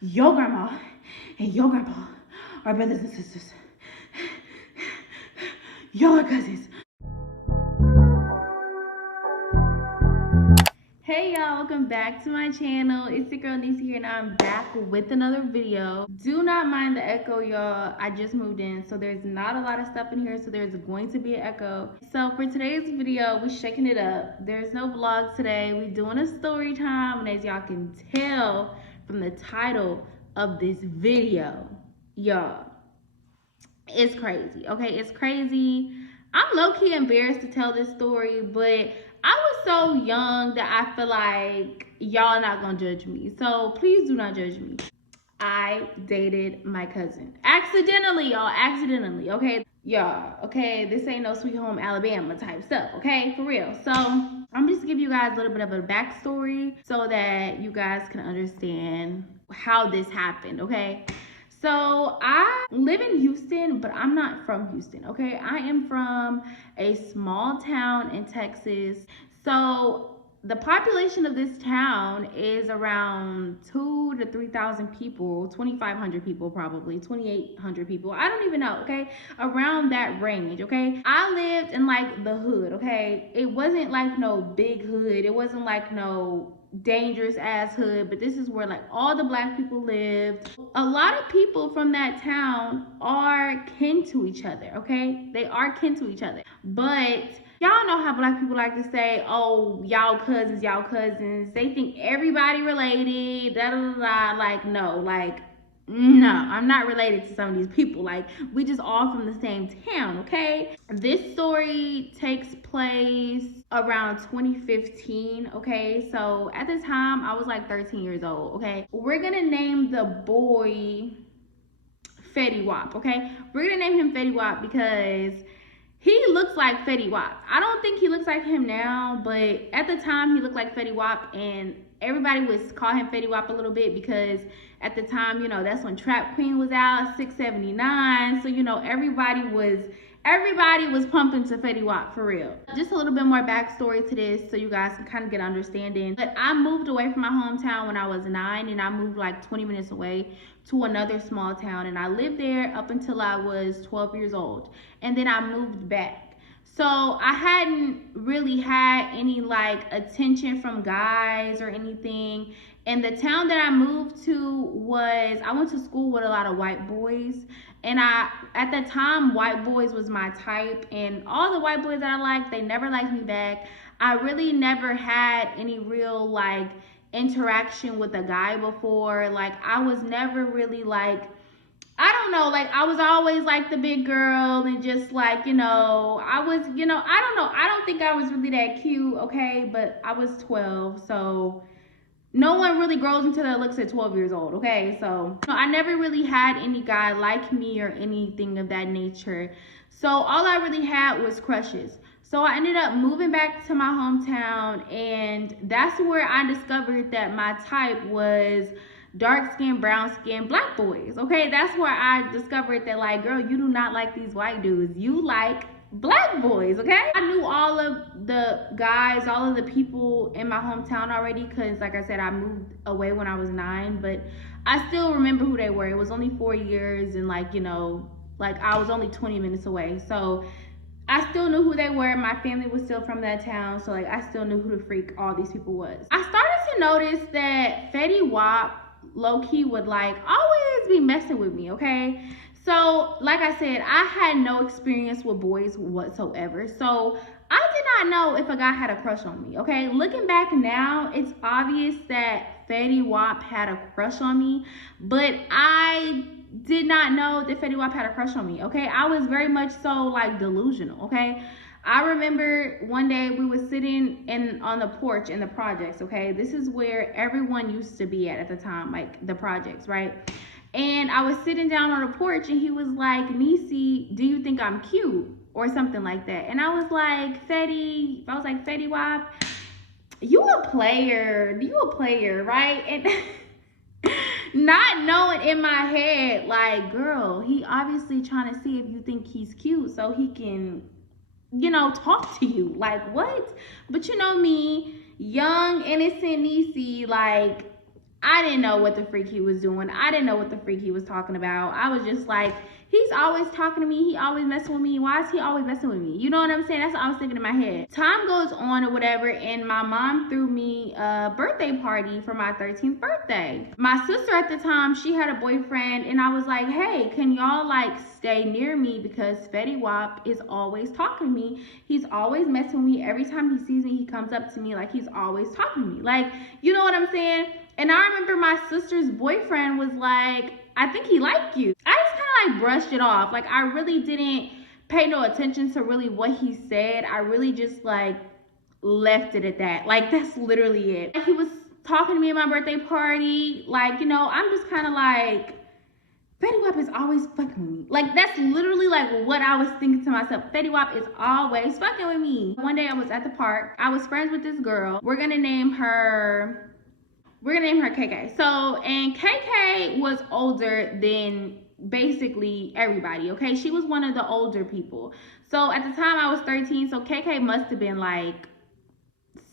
Your grandma and your grandpa are brothers and sisters. Y'all are cousins. Hey y'all, welcome back to my channel. It's your girl Nisi here and I'm back with another video. Do not mind the echo, y'all. I just moved in, so there's not a lot of stuff in here, so there's going to be an echo. So for today's video, we're shaking it up. There's no vlog today. We're doing a story time, and as y'all can tell from the title of this video, y'all, it's crazy. Okay, it's crazy. I'm low-key embarrassed to tell this story, but I was so young that I feel like y'all not gonna judge me. So please do not judge me. I dated my cousin. Accidentally, y'all. Accidentally, okay? Y'all, okay? This ain't no Sweet Home Alabama type stuff, okay? For real. So I'm just give you guys a little bit of a backstory so that you guys can understand how this happened, okay? So I live in Houston, but I'm not from Houston, okay? I am from a small town in Texas. So the population of this town is around 2,000 to 3,000 people, 2,500 people probably, 2,800 people. I don't even know, okay? Around that range, okay? I lived in like the hood, okay? It wasn't like no big hood. It wasn't like no dangerous ass hood, but this is where like all the black people lived. A lot of people from that town are kin to each other, okay? They are kin to each other. But y'all know how black people like to say, oh, y'all cousins, y'all cousins. They think everybody related, da da da. Like, no, I'm not related to some of these people. Like, we just all from the same town, okay? This story takes place around 2015, okay? So at the time, I was like 13 years old, okay? We're gonna name the boy Fetty Wap, okay? We're gonna name him Fetty Wap because he looks like Fetty Wap. I don't think he looks like him now, but at the time he looked like Fetty Wap, and everybody was calling him Fetty Wap a little bit because at the time, you know, that's when Trap Queen was out, 679. So, you know, everybody was pumping to Fetty Wap for real. Just a little bit more backstory to this so you guys can kind of get an understanding. But I moved away from my hometown when I was 9, and I moved like 20 minutes away to another small town, and I lived there up until I was 12 years old, and then I moved back. So I hadn't really had any like attention from guys or anything. And the town that I moved to I went to school with a lot of white boys. And at that time, white boys was my type. And all the white boys that I liked, they never liked me back. I really never had any real like interaction with a guy before. Like, I was never really like, I don't know, like I was always like the big girl and just like, you know, I was, you know, I don't know. I don't think I was really that cute, okay? But I was 12, so no one really grows into their looks at 12 years old, okay? So I never really had any guy like me or anything of that nature. So all I really had was crushes. So I ended up moving back to my hometown, and that's where I discovered that my type was dark skin, brown skin, black boys, okay? That's where I discovered that, like, girl, you do not like these white dudes. You like black boys, okay? I knew all of the guys, all of the people in my hometown already because, like I said, I moved away when I was 9, but I still remember who they were. It was only 4 years, and like, you know, like I was only 20 minutes away. So I still knew who they were. My family was still from that town, so like I still knew who the freak all these people was. I started to notice that Fetty Wap low-key would like always be messing with me, okay? So like I said, I had no experience with boys whatsoever, so I did not know if a guy had a crush on me, okay? Looking back now, it's obvious that Fetty Wap had a crush on me, but I did not know that Fetty Wap had a crush on me, okay? I was very much so like delusional, okay? I remember one day we were sitting on the porch in the projects, okay? This is where everyone used to be at the time, like the projects, right? And I was sitting down on the porch, and he was like, Nisi, do you think I'm cute? Or something like that. And I was like, Fetty Wap, you a player, right? And not knowing in my head, like, girl, he obviously trying to see if you think he's cute so he can, you know, talk to you. Like, what? But you know me, young, innocent Nisi, like, I didn't know what the freak he was doing. I didn't know what the freak he was talking about. I was just like, he's always talking to me. He always messing with me. Why is he always messing with me? You know what I'm saying? That's what I was thinking in my head. Time goes on or whatever, and my mom threw me a birthday party for my 13th birthday. My sister at the time, she had a boyfriend, and I was like, hey, can y'all like stay near me because Fetty Wap is always talking to me. He's always messing with me. Every time he sees me, he comes up to me like he's always talking to me. Like, you know what I'm saying? And I remember my sister's boyfriend was like, I think he liked you. I just kind of like brushed it off. Like, I really didn't pay no attention to really what he said. I really just like left it at that. Like, that's literally it. He was talking to me at my birthday party. Like, you know, I'm just kind of like, Fetty Wap is always fucking with me. Like, that's literally like what I was thinking to myself. Fetty Wap is always fucking with me. One day I was at the park. I was friends with this girl. We're gonna name her KK. So, and KK was older than basically everybody, okay? She was one of the older people. So at the time I was 13, so KK must have been like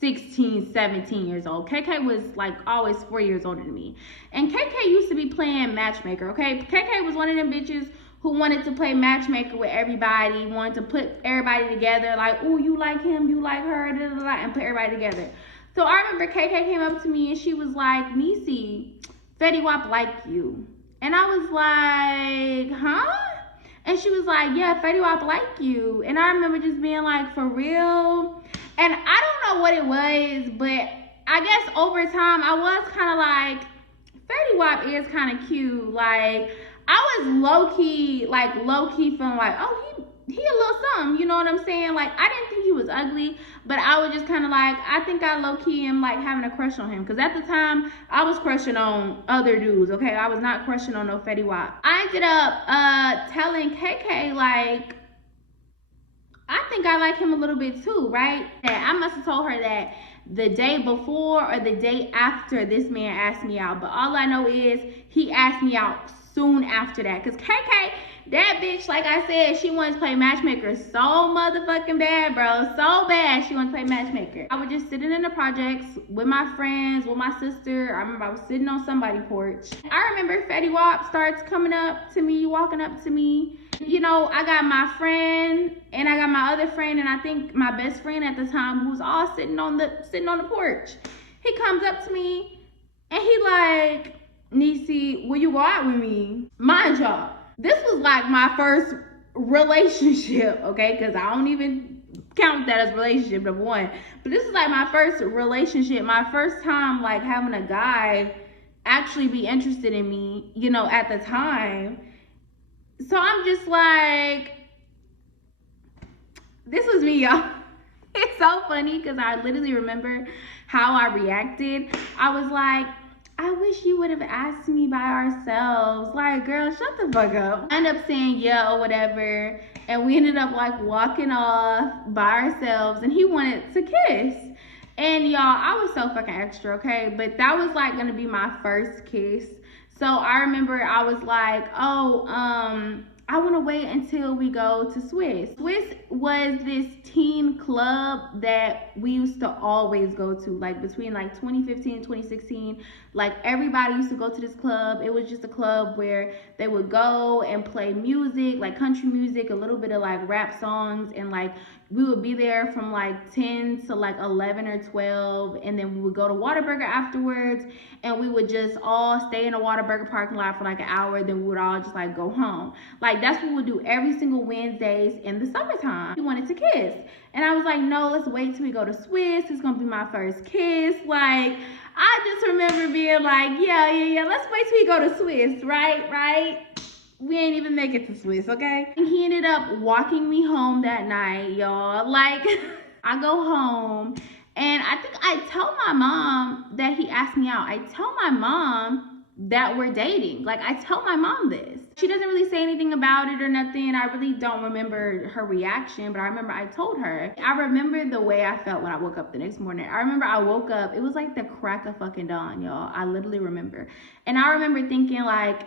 16, 17 years old. KK was like always 4 years older than me. And KK used to be playing matchmaker, okay? KK was one of them bitches who wanted to play matchmaker with everybody, wanted to put everybody together, like, oh, you like him, you like her, da, da, da, and put everybody together. So I remember KK came up to me and she was like, Niecy, Fetty Wap like you. And I was like, huh? And she was like, yeah, Fetty Wap like you. And I remember just being like, for real? And I don't know what it was, but I guess over time I was kind of like, Fetty Wap is kind of cute. Like, I was low-key feeling like, oh, he a little something, you know what I'm saying? Like, I didn't think he was ugly, but I was just kind of like, I think I low-key am like having a crush on him. Because at the time, I was crushing on other dudes, okay? I was not crushing on no Fetty Wap. I ended up telling KK, like, I think I like him a little bit too, right? And I must have told her that the day before or the day after this man asked me out. But all I know is he asked me out soon after that. Because KK, that bitch, like I said, she wanted to play matchmaker so motherfucking bad, bro. So bad she wanted to play matchmaker. I was just sitting in the projects with my friends, with my sister. I remember I was sitting on somebody's porch. I remember Fetty Wap starts coming up to me, walking up to me. You know, I got my friend and I got my other friend and I think my best friend at the time, who was all sitting on the porch. He comes up to me and he like, Niecy, will you go out with me? Mind y'all, this was like my first relationship, okay? Because I don't even count that as relationship, number one. But this is like my first relationship, my first time like having a guy actually be interested in me, you know, at the time. So I'm just like, this was me, y'all. It's so funny because I literally remember how I reacted. I was like, I wish you would have asked me by ourselves. Like, girl, shut the fuck up. I ended up saying yeah or whatever. And we ended up like walking off by ourselves and he wanted to kiss. And y'all, I was so fucking extra, okay? But that was like gonna be my first kiss. So I remember I was like, oh, I want to wait until we go to Swiss. Swiss was this teen club that we used to always go to, like between like 2015 and 2016. Like everybody used to go to this club. It was just a club where they would go and play music, like country music, a little bit of like rap songs, and like we would be there from like 10 to like 11 or 12, and then we would go to Whataburger afterwards, and we would just all stay in a Whataburger parking lot for like an hour, then we would all just like go home. Like that's what we would do every single Wednesdays in the summertime. He wanted to kiss, and I was like, no, let's wait till we go to Swiss. It's gonna be my first kiss. Like, I just remember being like, yeah, let's wait till we go to Swiss, right? We ain't even make it to Swiss, okay? And he ended up walking me home that night, y'all. Like, I go home, and I think I tell my mom that he asked me out. I tell my mom that we're dating. Like, I tell my mom this. She doesn't really say anything about it or nothing. I really don't remember her reaction, but I remember I told her. I remember the way I felt when I woke up the next morning. I remember I woke up, it was like the crack of fucking dawn, y'all. I literally remember. And I remember thinking like,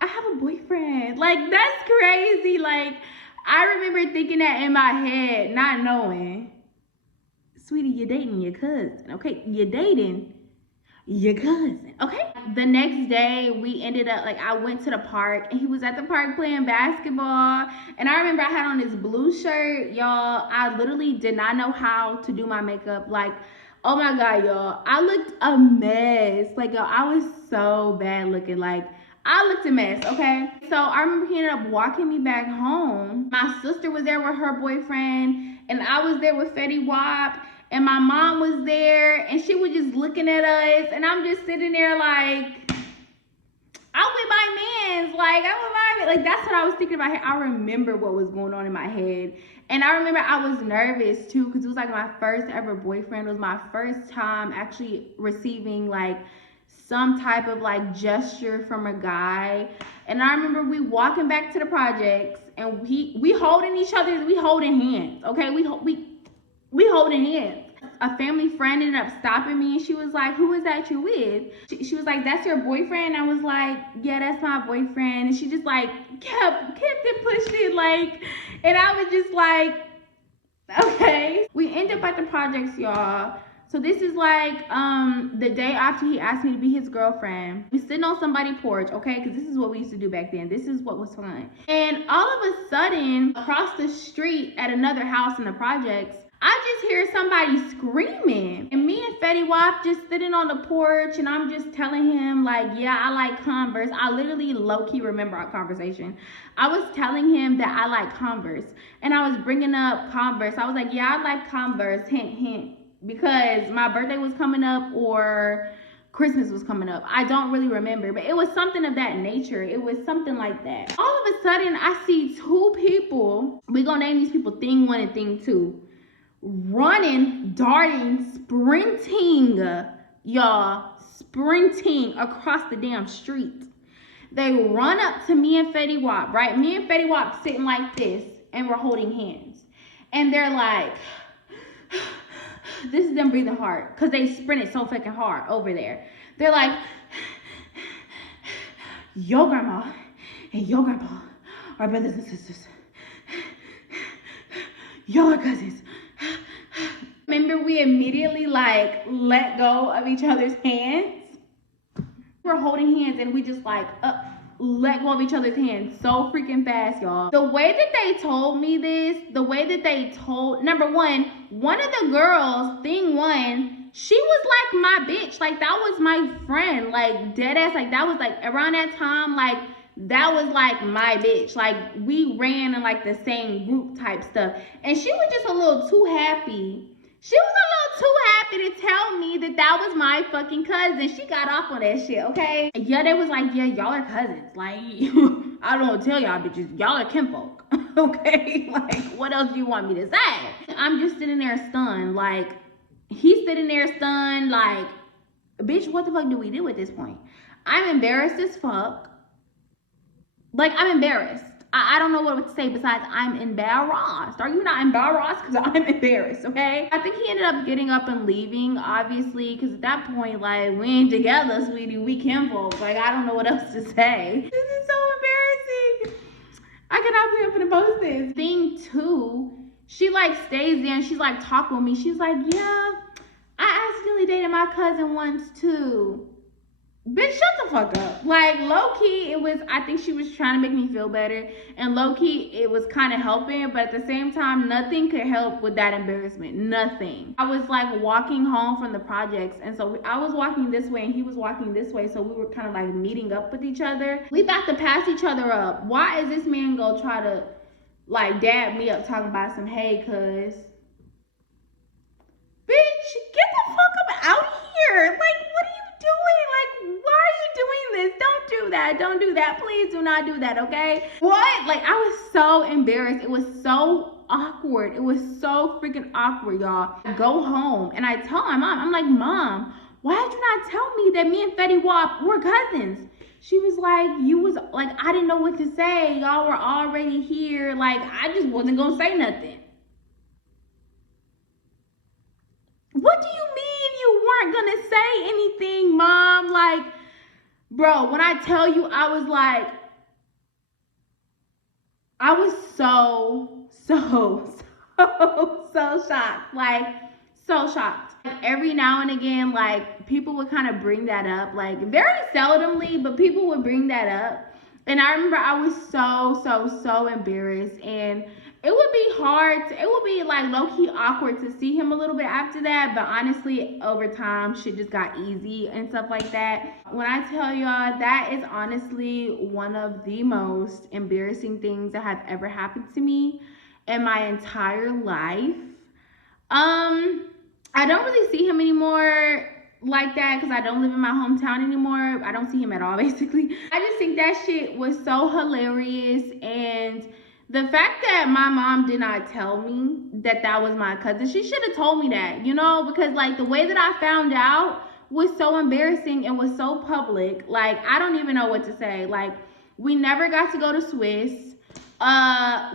I have a boyfriend. Like, that's crazy. Like, I remember thinking that in my head, not knowing. Sweetie, you're dating your cousin, okay? You're dating your cousin, okay? The next day, we ended up, like, I went to the park, and he was at the park playing basketball, and I remember I had on this blue shirt, y'all. I literally did not know how to do my makeup, like, oh my God, y'all, I looked a mess, like, y'all, I was so bad looking, like, I looked a mess, okay? So I remember he ended up walking me back home. My sister was there with her boyfriend, and I was there with Fetty Wap, and my mom was there, and she was just looking at us, and I'm just sitting there like, I'm with my mans, like, I'm with my man. Like, that's what I was thinking in my head. I remember what was going on in my head, and I remember I was nervous too, because it was like my first ever boyfriend. It was my first time actually receiving like some type of like gesture from a guy. And I remember we walking back to the projects, and we holding each other, we holding hands, okay? We holding hands. A family friend ended up stopping me, and she was like, who is that you with? She was like, that's your boyfriend? I was like, yeah, that's my boyfriend. And she just like kept it pushing, like, and I was just like, okay. We end up at the projects, y'all. So this is like the day after he asked me to be his girlfriend. We sitting on somebody's porch, okay? Because this is what we used to do back then. This is what was fun. And all of a sudden, across the street at another house in the projects, I just hear somebody screaming. And me and Fetty Wap just sitting on the porch, and I'm just telling him like, yeah, I like Converse. I literally low-key remember our conversation. I was telling him that I like Converse, and I was bringing up Converse. I was like, yeah, I like Converse, hint, hint, because my birthday was coming up or Christmas was coming up. I don't really remember, but it was something of that nature. It was something like that. All of a sudden, I see two people. We're gonna name these people Thing 1 and Thing 2. Running, darting, sprinting, y'all, sprinting across the damn street. They run up to me and Fetty Wap, right? Me and Fetty Wap sitting like this, and we're holding hands. And they're like, this is them breathing hard, because they sprinted so fucking hard over there. They're like, your grandma and your grandpa are brothers and sisters. Y'all are cousins. Remember, we immediately like let go of each other's hands. We're holding hands, and we just like let go of each other's hands so freaking fast, y'all. The way that they told me this, the way that they told, number one of the girls, Thing 1, she was like my bitch. Like, that was my friend, like dead ass. Like, that was like around that time, like that was like my bitch. Like, we ran in like the same group type stuff. And she was just a little too happy. She was a little too happy to tell me that that was my fucking cousin. She got off on that shit, okay? Yeah, they was like, yeah, y'all are cousins. Like, I don't tell y'all bitches, y'all are kinfolk, okay? Like, what else do you want me to say? I'm just sitting there stunned. Like, he's sitting there stunned. Like, bitch, what the fuck do we do at this point? I'm embarrassed as fuck. Like, I'm embarrassed. I don't know what to say besides I'm embarrassed. Are you not embarrassed? Because I'm embarrassed, okay? I think he ended up getting up and leaving, obviously, because at that point, like, we ain't together, sweetie. We kinfolk. Like, I don't know what else to say. This is so embarrassing. I cannot believe I'm gonna post this. Thing 2, she, like, stays there, and she's, like, talking with me. She's like, yeah, I accidentally dated my cousin once, too. Bitch, shut the fuck up. Like, low-key, it was, I think she was trying to make me feel better. And low-key, it was kind of helping. But at the same time, nothing could help with that embarrassment. Nothing. I was, like, walking home from the projects. And so I was walking this way, and he was walking this way. So we were kind of, like, meeting up with each other. We about to pass each other up. Why is this man gonna try to, like, dab me up talking about some, hey, cuz? Bitch, get the fuck up out here. Like, what are you doing? Like, why are you doing this? Don't do that. Don't do that. Please do not do that, okay? What? Like, I was so embarrassed. It was so awkward. It was so freaking awkward, y'all. I go home, and I tell my mom, I'm like, Mom, why did you not tell me that me and Fetty Wap were cousins? She was like, I didn't know what to say. Y'all were already here. Like, I just wasn't gonna say nothing. What do you mean you weren't gonna say anything, Mom? Like, bro, when I tell you, I was so shocked. Like, so shocked. Every now and again, like, people would kind of bring that up, like, very seldomly, but people would bring that up. And I remember I was so embarrassed, and it would be hard, it would be like low-key awkward to see him a little bit after that, but honestly, over time, shit just got easy and stuff like that. When I tell y'all, that is honestly one of the most embarrassing things that have ever happened to me in my entire life. I don't really see him anymore like that because I don't live in my hometown anymore. I don't see him at all, basically. I just think that shit was so hilarious, and the fact that my mom did not tell me that that was my cousin, she should have told me that, you know, because like the way that I found out was so embarrassing and was so public. Like, I don't even know what to say. Like, we never got to go to Swiss. Well,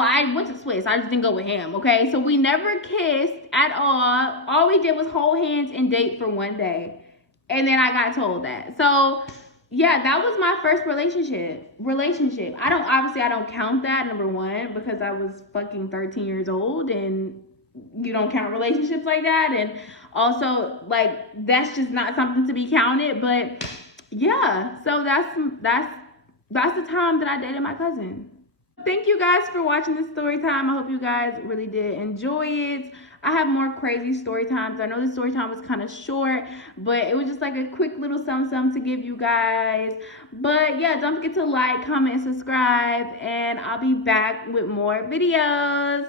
I went to Swiss. I just didn't go with him, okay? So we never kissed at all. All we did was hold hands and date for one day. And then I got told that. So, yeah, that was my first relationship. I don't count that, number one, because I was fucking 13 years old, and you don't count relationships like that. And also, like, that's just not something to be counted. But, yeah, so that's the time that I dated my cousin. Thank you guys for watching this story time. I hope you guys really did enjoy it. I have more crazy story times. I know the story time was kind of short, but it was just like a quick little something to give you guys. But yeah, don't forget to like, comment, and subscribe, and I'll be back with more videos.